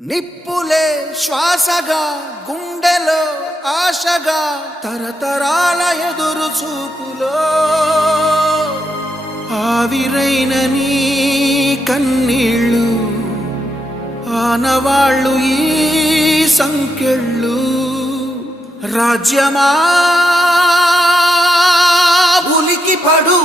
నిప్పులే శ్వాసగా గుండెలో ఆశగా తరతరాల ఎదురు చూపులో ఆవిరైన నీ కన్నీళ్ళు ఆనవాళ్ళు ఈ సంకెళ్ళు రాజ్యమా ఉలికి పడు